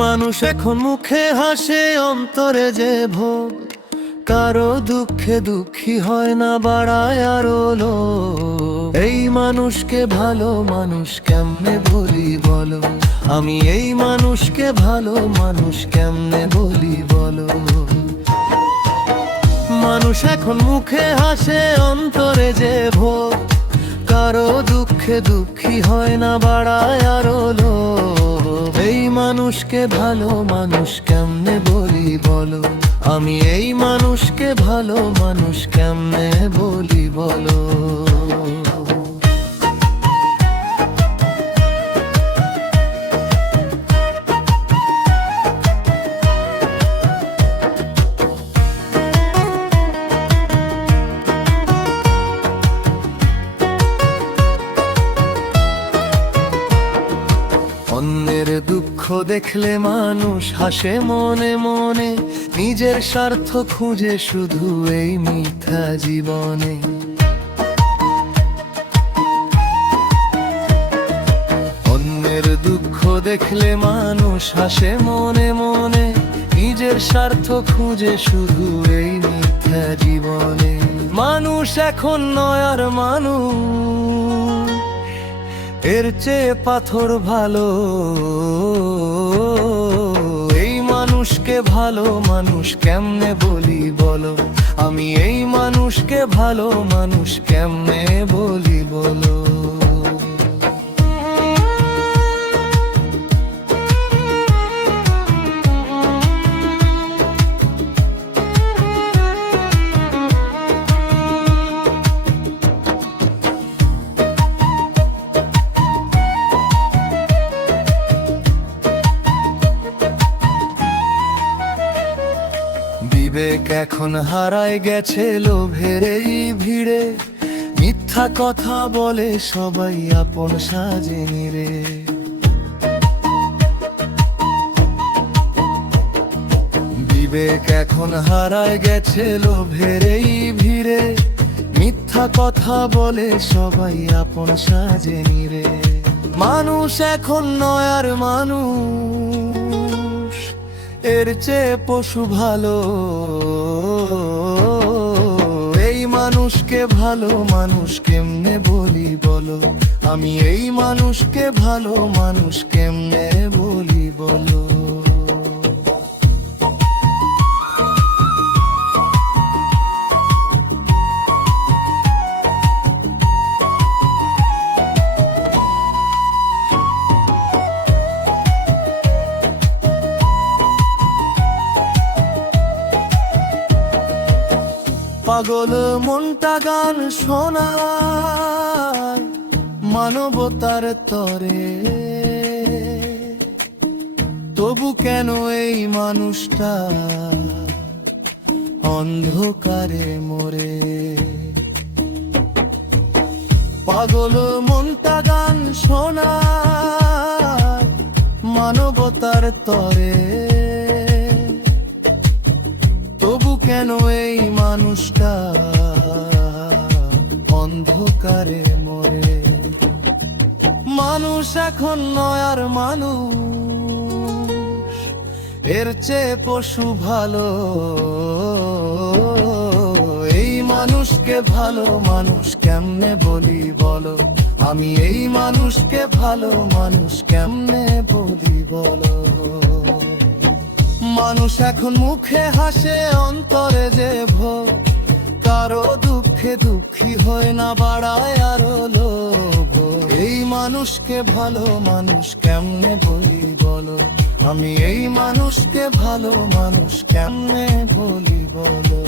মানুষ এখন মুখে হাসে, অন্তরে যে ভোগ। কারো দুঃখে দুঃখী হয় না, বাড়ায় আরো লোভ। এই মানুষকে ভালো মানুষ কেমনে বলি বলো, আমি এই মানুষকে ভালো মানুষ কেমনে বলি বলো। মানুষ এখন মুখে হাসে, অন্তরে যে ভোগ। কারো দুঃখে দুঃখী হয় না, বাড়ায় আরো লোভ। এই মানুষকে ভালো মানুষ কেমনে বলি বলো, আমি এই মানুষকে ভালো মানুষ কেমনে বলি বলো। অন্যের দুঃখ দেখলে মানুষ হাসে মনে মনে, নিজের স্বার্থ খুঁজে শুধু এই মিথ্যা জীবনে। অন্যের দুঃখ দেখলে মানুষ হাসে মনে মনে, নিজের স্বার্থ খুঁজে শুধু এই মিথ্যা জীবনে। মানুষ এখন নয় আর মানুষ, এর চেয়ে পাথর ভালো। এই মানুষকে ভালো মানুষ কেমনে বলি বলো, আমি এই মানুষকে ভালো মানুষ কেমনে বলি বলো। বিবেক এখন হারায় গেছে লোভের এই ভিড়ে, মিথ্যা কথা বলে সবাই আপন সাজেনি রে। বিবেক এখন হারায় গেছে লোভের এই ভিড়ে, মিথ্যা কথা বলে সবাই আপন সাজেনি রে। মানুষ এখন নয় আর মানুষ, এর চেয়ে পশু ভালো। এই মানুষকে ভালো মানুষ কেমনে বলি বলো, আমি এই মানুষকে ভালো মানুষ কেমনে বলি বলো। পাগল মনটা গান শোনায় মানবতার তরে, তবু কেন এই মানুষটা অন্ধকারে মরে। পাগল মনটা গান শোনায় মানবতার তরে, তবু কেন এই মানুষটা অন্ধকারে মরে। মানুষ এখন নয় আর মানুষ, এর চেয়ে পশু ভালো। এই মানুষকে ভালো মানুষ কেমনে বলি বলো, আমি এই মানুষকে ভালো মানুষ কেমনে বলি বলো। মানুষ এখন মুখে হাসে, অন্তরে যে ভোগ। কারো দুঃখে দুঃখী হয় না, বাড়ায় আরো লোভ। এই মানুষকে ভালো মানুষ কেমনে বলি বলো, আমি এই মানুষকে ভালো মানুষ কেমনে বলি বলো।